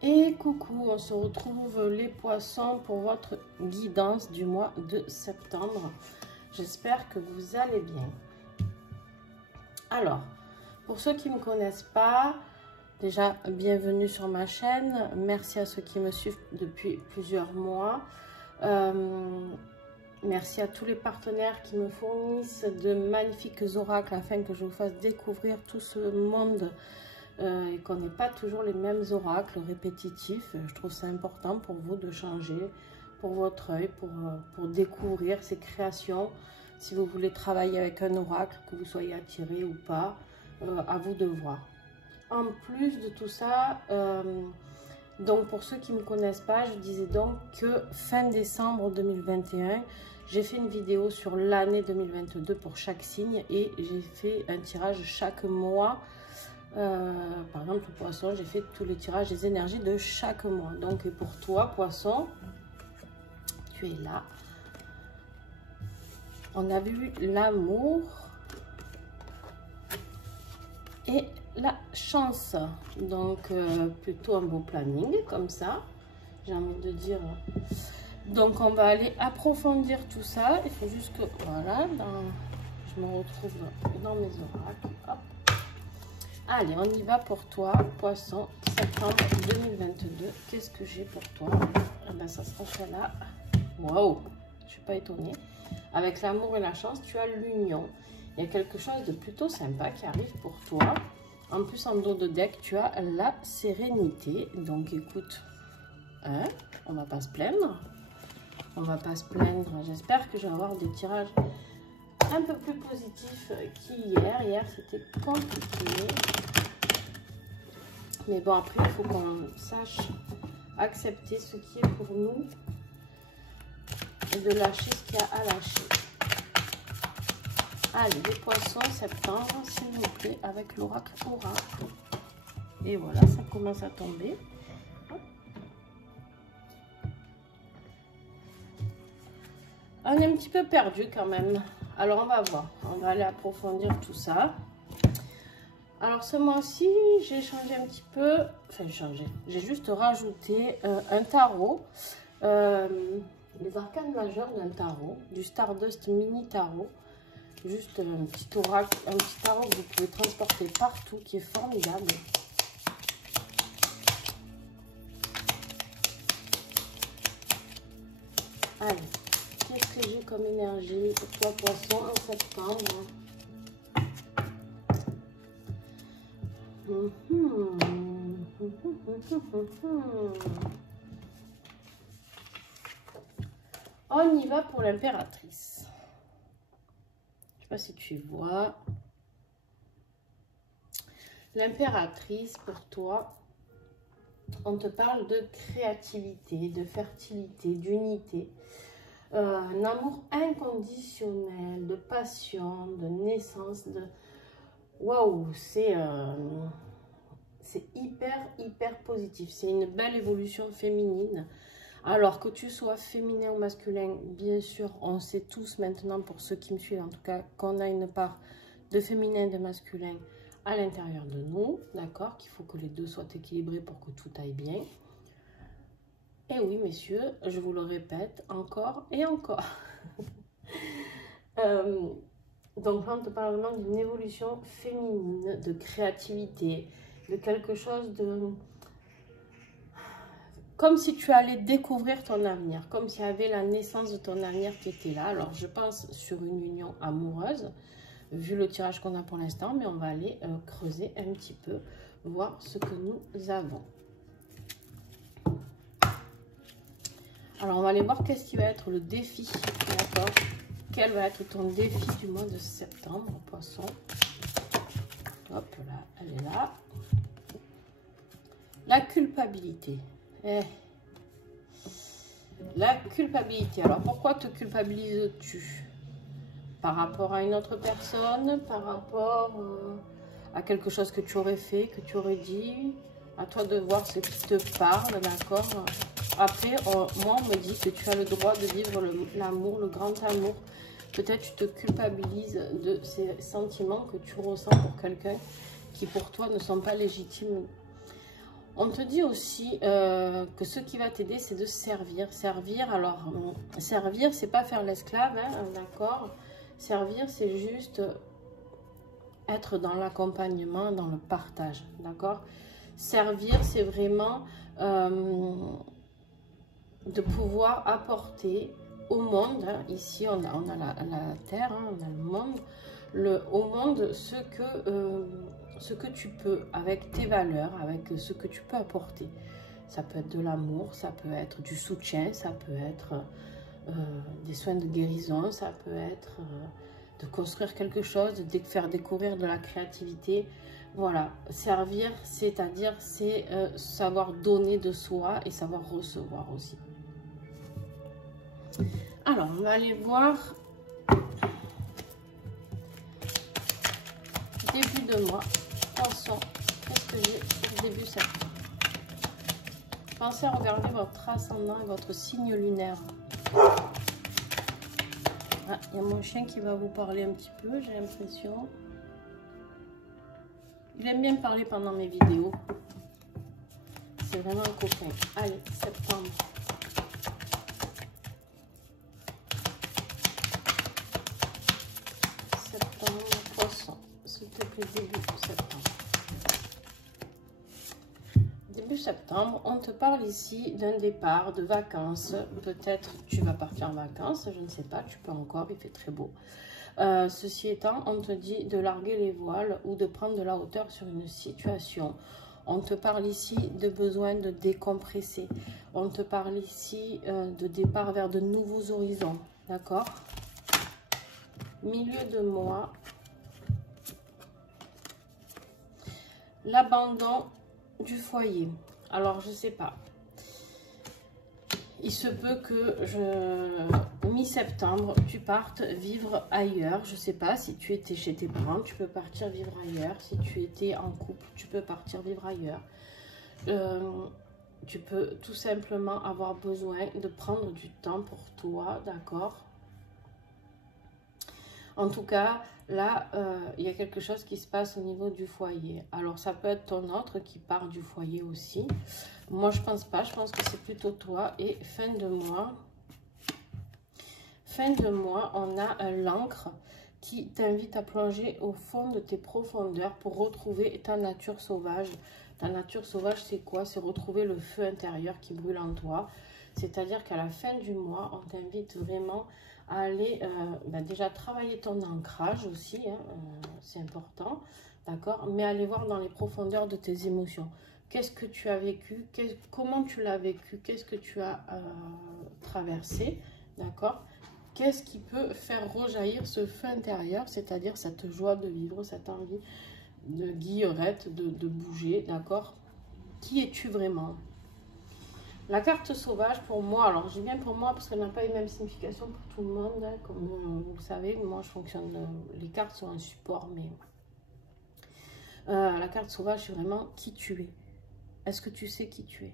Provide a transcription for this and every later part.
Et coucou, on se retrouve les poissons pour votre guidance du mois de septembre. J'espère que vous allez bien. Alors, pour ceux qui ne me connaissent pas, déjà bienvenue sur ma chaîne. Merci à ceux qui me suivent depuis plusieurs mois. Merci à tous les partenaires qui me fournissent de magnifiques oracles afin que je vous fasse découvrir tout ce monde et qu'on n'ait pas toujours les mêmes oracles répétitifs. Je trouve ça important pour vous de changer, pour votre œil, pour découvrir ces créations. Si vous voulez travailler avec un oracle, que vous soyez attiré ou pas, à vous de voir. En plus de tout ça, donc pour ceux qui ne me connaissent pas, je disais donc que fin décembre 2021, j'ai fait une vidéo sur l'année 2022 pour chaque signe et j'ai fait un tirage chaque mois. Par exemple, le poisson, j'ai fait tous les tirages des énergies de chaque mois. Donc, et pour toi, poisson, tu es là. On a vu l'amour et la chance. Donc, plutôt un beau planning, comme ça. J'ai envie de dire. Donc, on va aller approfondir tout ça. Il faut juste que, voilà, je me retrouve dans mes oracles. Hop. Allez, on y va pour toi, poisson, septembre 2022. Qu'est-ce que j'ai pour toi? Ah ben, ça sera celle-là. Waouh, je ne suis pas étonnée. Avec l'amour et la chance, tu as l'union. Il y a quelque chose de plutôt sympa qui arrive pour toi. En plus, en dos de deck, tu as la sérénité. Donc, écoute, hein, on ne va pas se plaindre. On ne va pas se plaindre. J'espère que je vais avoir des tirages un peu plus positif qu'hier. Hier, c'était compliqué. Mais bon, après, il faut qu'on sache accepter ce qui est pour nous et de lâcher ce qu'il y a à lâcher. Allez, les poissons, septembre, s'il vous plaît, avec l'oracle oracle. Et voilà, ça commence à tomber. On est un petit peu perdu quand même. Alors, on va voir. On va aller approfondir tout ça. Alors, ce mois-ci, j'ai changé un petit peu. Enfin, changé. J'ai juste rajouté un tarot. Les arcanes majeures d'un tarot. Du Stardust Mini Tarot. Juste un petit oracle, un petit tarot que vous pouvez transporter partout, qui est formidable. Allez. Qu'est-ce que j'ai comme énergie pour toi, poisson, en septembre? On y va pour l'impératrice. Je ne sais pas si tu vois. L'impératrice, pour toi, on te parle de créativité, de fertilité, d'unité. Un amour inconditionnel, de passion, de naissance, de... Waouh, c'est hyper positif. C'est une belle évolution féminine. Alors que tu sois féminin ou masculin, bien sûr, on sait tous maintenant, pour ceux qui me suivent en tout cas, qu'on a une part de féminin et de masculin à l'intérieur de nous, d'accord? Qu'il faut que les deux soient équilibrés pour que tout aille bien. Et oui, messieurs, je vous le répète encore et encore. Donc là, on te parle vraiment d'une évolution féminine, de créativité, de quelque chose de... Comme si tu allais découvrir ton avenir, comme s'il y avait la naissance de ton avenir qui était là. Alors, je pense sur une union amoureuse, vu le tirage qu'on a pour l'instant, mais on va aller creuser un petit peu, voir ce que nous avons. Alors, on va aller voir qu'est-ce qui va être le défi, d'accord? Quel va être ton défi du mois de septembre, poisson? Hop là, elle est là. La culpabilité. La culpabilité. Alors, pourquoi te culpabilises-tu? Par rapport à une autre personne? Par rapport à quelque chose que tu aurais fait, que tu aurais dit? À toi de voir ce qui te parle, d'accord? Après, moi, on me dit que tu as le droit de vivre l'amour, le grand amour. Peut-être tu te culpabilises de ces sentiments que tu ressens pour quelqu'un qui, pour toi, ne sont pas légitimes. On te dit aussi que ce qui va t'aider, c'est de servir. Servir, alors, servir, c'est pas faire l'esclave, hein, d'accord? Servir, c'est juste être dans l'accompagnement, dans le partage, d'accord? Servir, c'est vraiment de pouvoir apporter au monde, hein, ici on a la terre, hein, on a le monde, au monde ce que tu peux, avec tes valeurs, avec ce que tu peux apporter. Ça peut être de l'amour, ça peut être du soutien, ça peut être des soins de guérison, ça peut être de construire quelque chose, de faire découvrir de la créativité. Voilà, servir, c'est-à-dire c'est savoir donner de soi et savoir recevoir aussi. Alors, on va aller voir début de mois. Poisson, qu'est-ce que j'ai pour début septembre? Pensez à regarder votre ascendant et votre signe lunaire. Ah, il y a mon chien qui va vous parler un petit peu, j'ai l'impression. Il aime bien parler pendant mes vidéos. C'est vraiment un copain. Allez, septembre. Septembre, poisson. S'il te plaît, début septembre. Début septembre, on te parle ici d'un départ, de vacances. Peut-être tu vas partir en vacances, je ne sais pas, tu peux encore, il fait très beau. Ceci étant, on te dit de larguer les voiles ou de prendre de la hauteur sur une situation. On te parle ici de besoin de décompresser. On te parle ici de départ vers de nouveaux horizons. D'accord? Milieu de mois. L'abandon du foyer. Alors, je sais pas. Il se peut que mi-septembre, tu partes vivre ailleurs. Je sais pas, si tu étais chez tes parents, tu peux partir vivre ailleurs. Si tu étais en couple, tu peux partir vivre ailleurs. Tu peux tout simplement avoir besoin de prendre du temps pour toi, d'accord? En tout cas, là, il y a quelque chose qui se passe au niveau du foyer. Alors, ça peut être ton autre qui part du foyer aussi. Moi, je pense pas. Je pense que c'est plutôt toi. Et fin de mois, on a l'encre qui t'invite à plonger au fond de tes profondeurs pour retrouver ta nature sauvage. Ta nature sauvage, c'est quoi? C'est retrouver le feu intérieur qui brûle en toi. C'est-à-dire qu'à la fin du mois, on t'invite vraiment à aller déjà travailler ton ancrage aussi, hein, c'est important, d'accord? Mais aller voir dans les profondeurs de tes émotions. Qu'est-ce que tu as vécu? Comment tu l'as vécu? Qu'est-ce que tu as traversé? D'accord? Qu'est-ce qui peut faire rejaillir ce feu intérieur, c'est-à-dire cette joie de vivre, cette envie de guillerette, de bouger, d'accord? Qui es-tu vraiment? La carte sauvage, pour moi, alors j'ai bien pour moi parce qu'elle n'a pas les mêmes significations pour tout le monde, hein, comme vous le savez, moi je fonctionne, les cartes sont un support, mais la carte sauvage, c'est vraiment qui tu es. Est-ce que tu sais qui tu es?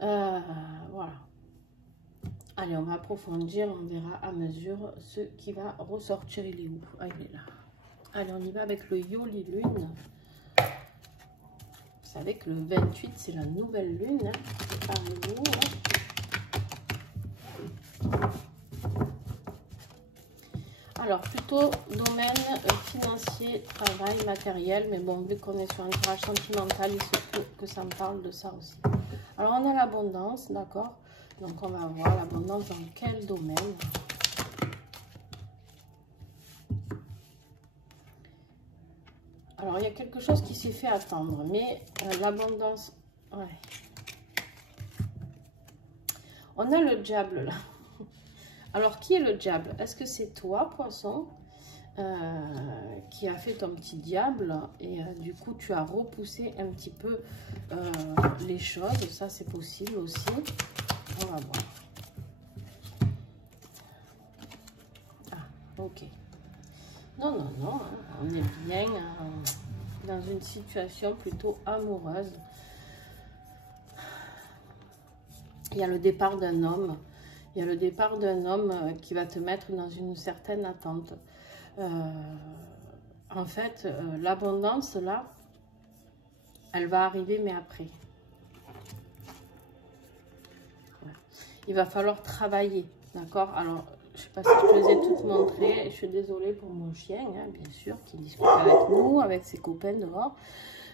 Voilà. Allez, on va approfondir, on verra à mesure ce qui va ressortir. Il est où? Ah, il est là. Allez, on y va avec le Yoli Lune. Vous savez que le 28, c'est la nouvelle lune. Hein, parmi nous, hein. Alors, plutôt domaine financier, travail, matériel. Mais bon, vu qu'on est sur un tirage sentimental, il se peut que ça me parle de ça aussi. Alors, on a l'abondance, d'accord? Donc, on va voir l'abondance dans quel domaine? Alors, il y a quelque chose qui s'est fait attendre, mais l'abondance... Ouais. On a le diable, là. Alors, qui est le diable? Est-ce que c'est toi, poisson, qui a fait ton petit diable et du coup, tu as repoussé un petit peu les choses? Ça, c'est possible aussi. On va voir. Ah, ok. Non, non, non, hein, on est bien dans une situation plutôt amoureuse. Il y a le départ d'un homme. Il y a le départ d'un homme qui va te mettre dans une certaine attente. En fait, l'abondance, là, Elle va arriver, mais après. Ouais. Il va falloir travailler, d'accord? Alors, je ne sais pas si je te les ai toutes montrées. Je suis désolée pour mon chien, hein, bien sûr, qui discute avec nous, avec ses copains dehors.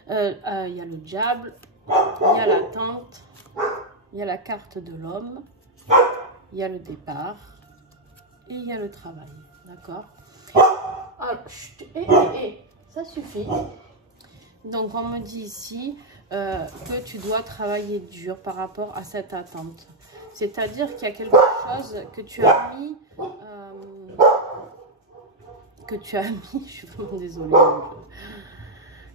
Il y a le diable, il y a la tente, il y a la carte de l'homme, il y a le départ et il y a le travail, d'accord? Ah, ça suffit. Donc, on me dit ici que tu dois travailler dur par rapport à cette attente. C'est-à-dire qu'il y a quelque chose que tu as mis... je suis vraiment désolée.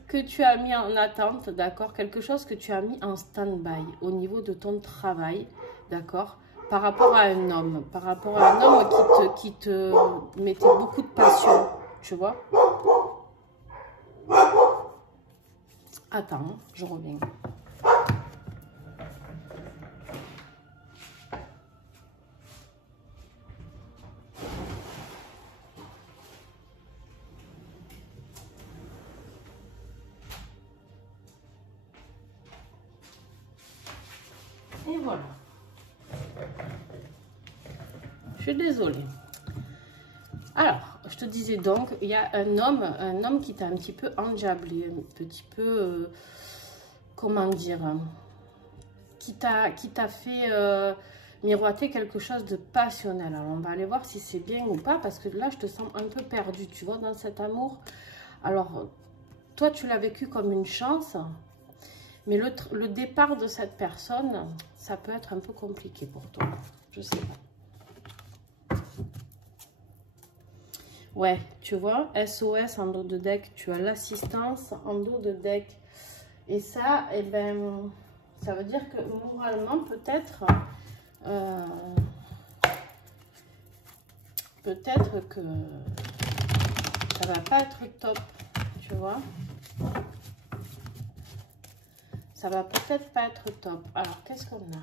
Que tu as mis en attente, d'accord? Quelque chose que tu as mis en stand-by au niveau de ton travail, d'accord? Par rapport à un homme. Par rapport à un homme qui te mettait beaucoup de passion, tu vois? Attends, je reviens. Et voilà. Je suis désolée. Alors, je te disais donc, il y a un homme qui t'a un petit peu endiablé, un petit peu, comment dire, qui t'a fait miroiter quelque chose de passionnel. Alors, on va aller voir si c'est bien ou pas, parce que là, je te sens un peu perdue, tu vois, dans cet amour. Alors, toi, tu l'as vécu comme une chance, mais le départ de cette personne, ça peut être un peu compliqué pour toi. Je sais pas. Ouais, tu vois, SOS en dos de deck, tu as l'assistance en dos de deck. Et ça, eh ben, ça veut dire que moralement, peut-être que ça va pas être top, tu vois. Ça va peut-être pas être top. Alors, qu'est-ce qu'on a?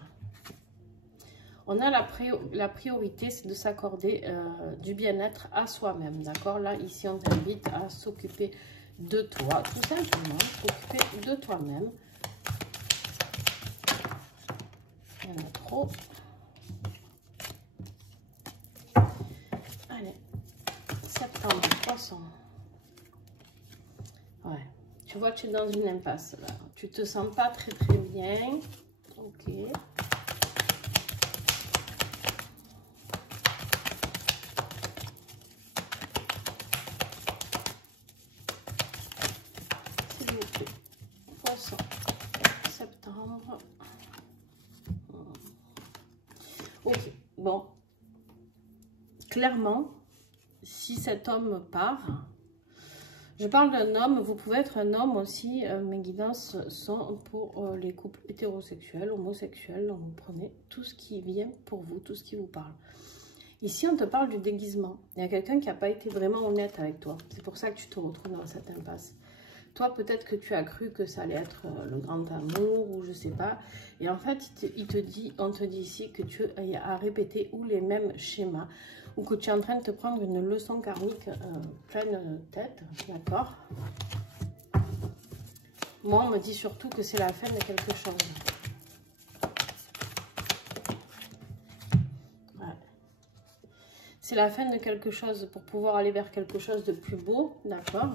On a la priorité, c'est de s'accorder du bien-être à soi-même, d'accord? Là, ici, on t'invite à s'occuper de toi, tout simplement, s'occuper de toi-même. Il y en a trop. Allez, septembre, poisson. Ouais, tu vois, tu es dans une impasse, là. Tu te sens pas très, très bien. Ok. Poisson, septembre. Ok, bon. Clairement, si cet homme part, je parle d'un homme, vous pouvez être un homme aussi, mes guidances sont pour les couples hétérosexuels, homosexuels, donc vous prenez tout ce qui vient pour vous, tout ce qui vous parle. Ici, on te parle du déguisement. Il y a quelqu'un qui n'a pas été vraiment honnête avec toi. C'est pour ça que tu te retrouves dans cette impasse. Toi, peut-être que tu as cru que ça allait être le grand amour ou je sais pas. Et en fait, on te dit ici que tu as répété ou les mêmes schémas ou que tu es en train de te prendre une leçon karmique pleine tête. D'accord? Moi, on me dit surtout que c'est la fin de quelque chose. Ouais. C'est la fin de quelque chose pour pouvoir aller vers quelque chose de plus beau. D'accord?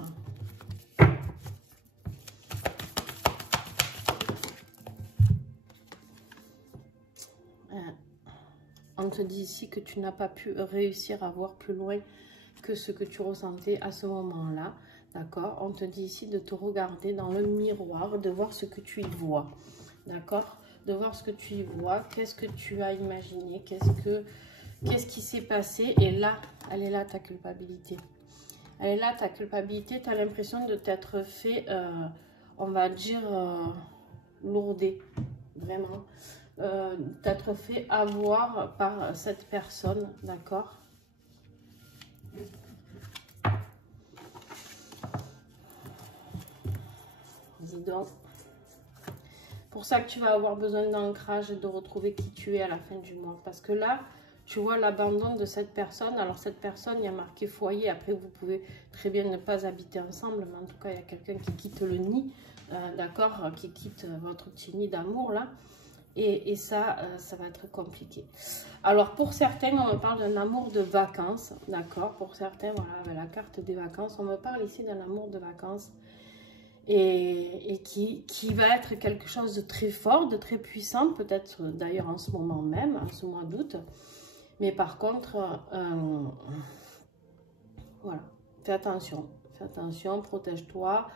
On te dit ici que tu n'as pas pu réussir à voir plus loin que ce que tu ressentais à ce moment-là. D'accord? On te dit ici de te regarder dans le miroir, de voir ce que tu y vois. D'accord? De voir ce que tu y vois. Qu'est-ce que tu as imaginé? Qu'est-ce qui s'est passé? Et là, elle est là ta culpabilité. Elle est là ta culpabilité. Tu as l'impression de t'être fait, on va dire, lourder. Vraiment. T'être fait avoir par cette personne, d'accord? Dis donc. Pour ça que tu vas avoir besoin d'ancrage et de retrouver qui tu es à la fin du mois. Parce que là, tu vois l'abandon de cette personne. Alors cette personne, il y a marqué foyer, après vous pouvez très bien ne pas habiter ensemble, mais en tout cas il y a quelqu'un qui quitte le nid, d'accord, qui quitte votre petit nid d'amour là, et ça, ça va être compliqué. Alors pour certains, on me parle d'un amour de vacances, d'accord, pour certains, voilà, avec la carte des vacances, on me parle ici d'un amour de vacances, et qui va être quelque chose de très fort, de très puissant, peut-être d'ailleurs en ce moment même, en ce mois d'août. Mais par contre, voilà, fais attention, protège-toi.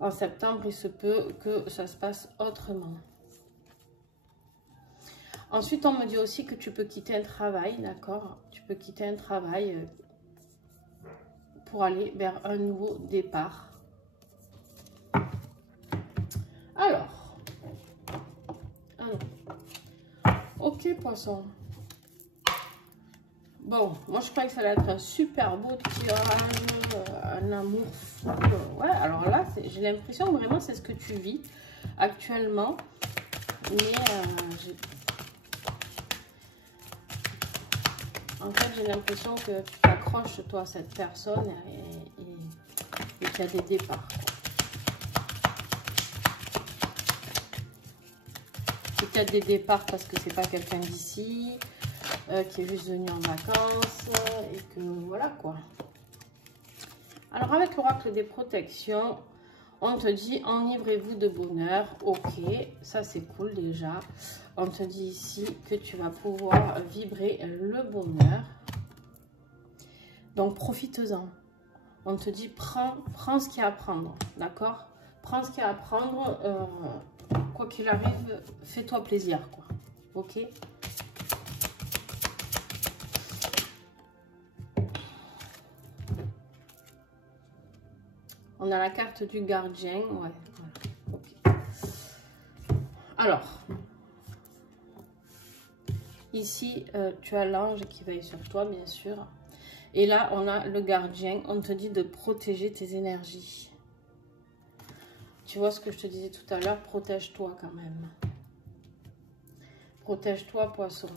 En septembre, il se peut que ça se passe autrement. Ensuite, on me dit aussi que tu peux quitter un travail, d'accord? Tu peux quitter un travail pour aller vers un nouveau départ. Alors, ok poisson. Bon, moi je crois que ça va être un super beau tirage, un amour fou. Ouais, alors là, j'ai l'impression vraiment c'est ce que tu vis actuellement. Mais en fait, j'ai l'impression que tu t'accroches toi à cette personne et qu'il y a des départs. C'est peut-être des départs parce que c'est pas quelqu'un d'ici, qui est juste venu en vacances, et que voilà quoi. Alors avec l'oracle des protections, on te dit enivrez-vous de bonheur. Ok, ça c'est cool déjà. On te dit ici que tu vas pouvoir vibrer le bonheur. Donc profites-en. On te dit prends ce qu'il y a à prendre, d'accord? Prends ce qu'il y a à prendre, quoi qu'il arrive, fais-toi plaisir, quoi. Ok? On a la carte du gardien, ouais. Voilà. Okay. Alors, ici, tu as l'ange qui veille sur toi, bien sûr. Et là, on a le gardien. On te dit de protéger tes énergies. Tu vois ce que je te disais tout à l'heure, protège-toi quand même. Protège-toi, poisson.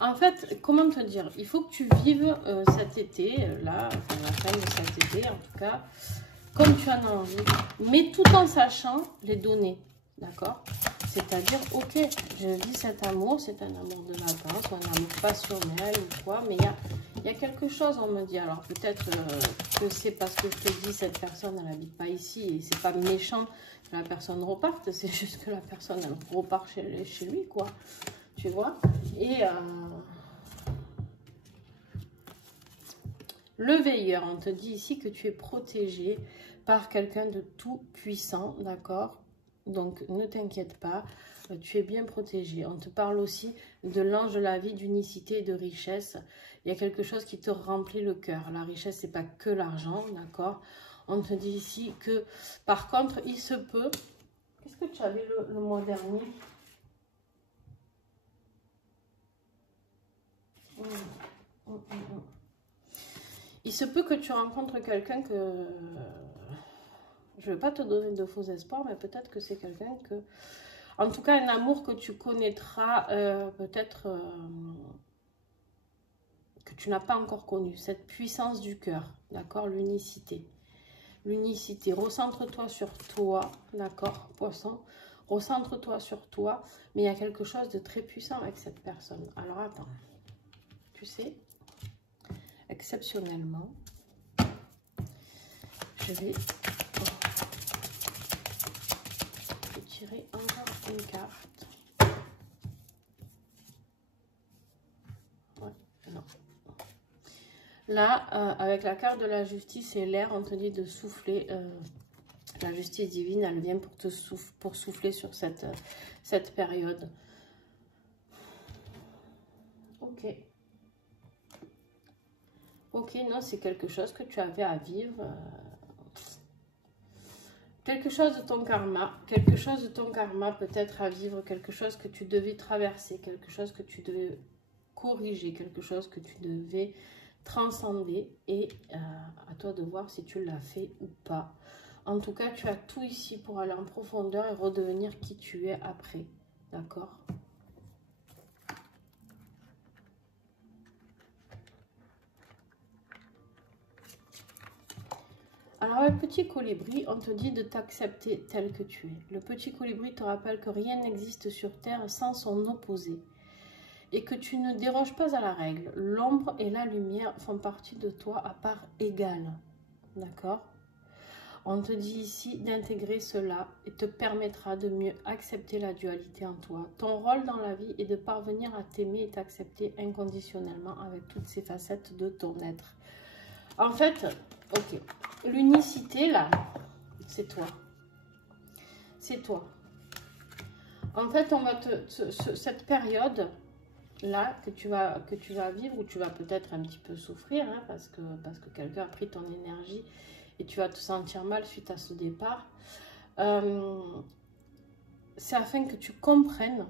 En fait, comment te dire? Il faut que tu vives cet été, là, enfin la fin de cet été en tout cas, comme tu en as envie, mais tout en sachant les données, d'accord? C'est-à-dire, ok, je vis cet amour, c'est un amour de vacances, un amour passionnel ou quoi, mais il y a quelque chose, on me dit. Alors peut-être que c'est parce que je te dis, cette personne, elle n'habite pas ici, et c'est pas méchant que la personne reparte, c'est juste que la personne, elle repart chez lui, quoi. Tu vois? Et le veilleur, on te dit ici que tu es protégé par quelqu'un de tout puissant, d'accord? Donc, ne t'inquiète pas, tu es bien protégé. On te parle aussi de l'ange de la vie, d'unicité et de richesse. Il y a quelque chose qui te remplit le cœur. La richesse, c'est pas que l'argent, d'accord? On te dit ici que, par contre, il se peut... Qu'est-ce que tu avais le mois dernier? Il se peut que tu rencontres quelqu'un que... Je ne vais pas te donner de faux espoirs, mais peut-être que c'est quelqu'un que... En tout cas, un amour que tu connaîtras, peut-être que tu n'as pas encore connu. Cette puissance du cœur, d'accord? L'unicité. L'unicité. Recentre-toi sur toi, d'accord, poisson? Recentre-toi sur toi, mais il y a quelque chose de très puissant avec cette personne. Alors, attends. Tu sais, exceptionnellement, je vais tirer encore une carte. Ouais, non. Là, avec la carte de la justice et l'air, on te dit de souffler. La justice divine, elle vient pour souffler sur cette période. Ok. Ok, non, c'est quelque chose que tu avais à vivre. Quelque chose de ton karma, peut-être à vivre, quelque chose que tu devais traverser, quelque chose que tu devais corriger, quelque chose que tu devais transcender, et à toi de voir si tu l'as fait ou pas. En tout cas, tu as tout ici pour aller en profondeur et redevenir qui tu es après, d'accord? Alors, le petit colibri, on te dit de t'accepter tel que tu es. Le petit colibri te rappelle que rien n'existe sur Terre sans son opposé. Et que tu ne déroges pas à la règle. L'ombre et la lumière font partie de toi à part égale. D'accord? On te dit ici d'intégrer cela et te permettra de mieux accepter la dualité en toi. Ton rôle dans la vie est de parvenir à t'aimer et t'accepter inconditionnellement avec toutes ces facettes de ton être. En fait, ok, l'unicité là, c'est toi. C'est toi. En fait, on va cette période là que tu vas vivre, où tu vas peut-être un petit peu souffrir, hein, parce que quelqu'un a pris ton énergie et tu vas te sentir mal suite à ce départ. C'est afin que tu comprennes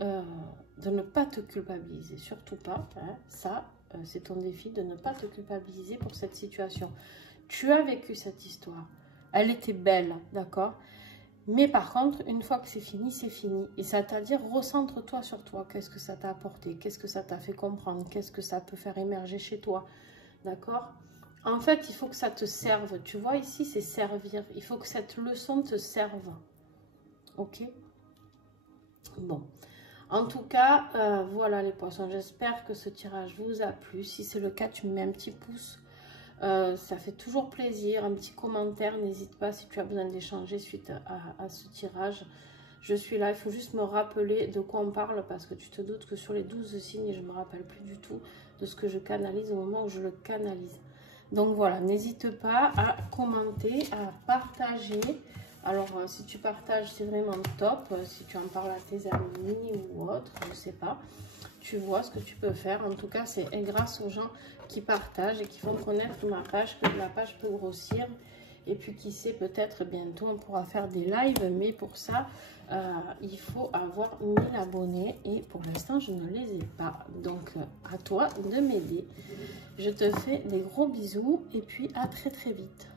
de ne pas te culpabiliser, surtout pas, hein, ça, c'est ton défi, de ne pas te culpabiliser pour cette situation. Tu as vécu cette histoire, elle était belle, d'accord? Mais par contre, une fois que c'est fini, c'est fini. Et c'est-à-dire, recentre-toi sur toi. Qu'est-ce que ça t'a apporté? Qu'est-ce que ça t'a fait comprendre? Qu'est-ce que ça peut faire émerger chez toi? D'accord? En fait, il faut que ça te serve. Tu vois, ici, c'est servir. Il faut que cette leçon te serve. Ok? Bon. En tout cas, voilà les poissons. J'espère que ce tirage vous a plu. Si c'est le cas, tu me mets un petit pouce. Ça fait toujours plaisir, un petit commentaire, n'hésite pas si tu as besoin d'échanger suite à ce tirage. Je suis là, il faut juste me rappeler de quoi on parle, parce que tu te doutes que sur les 12 signes, je ne me rappelle plus du tout de ce que je canalise au moment où je le canalise. Donc voilà, n'hésite pas à commenter, à partager. Alors si tu partages, c'est vraiment top. Si tu en parles à tes amis ou autres, je ne sais pas. Tu vois ce que tu peux faire. En tout cas, c'est grâce aux gens qui partagent et qui font connaître ma page que la page peut grossir. Et puis, qui sait, peut-être bientôt, on pourra faire des lives. Mais pour ça, il faut avoir 1000 abonnés. Et pour l'instant, je ne les ai pas. Donc, à toi de m'aider. Je te fais des gros bisous. Et puis, à très, très vite.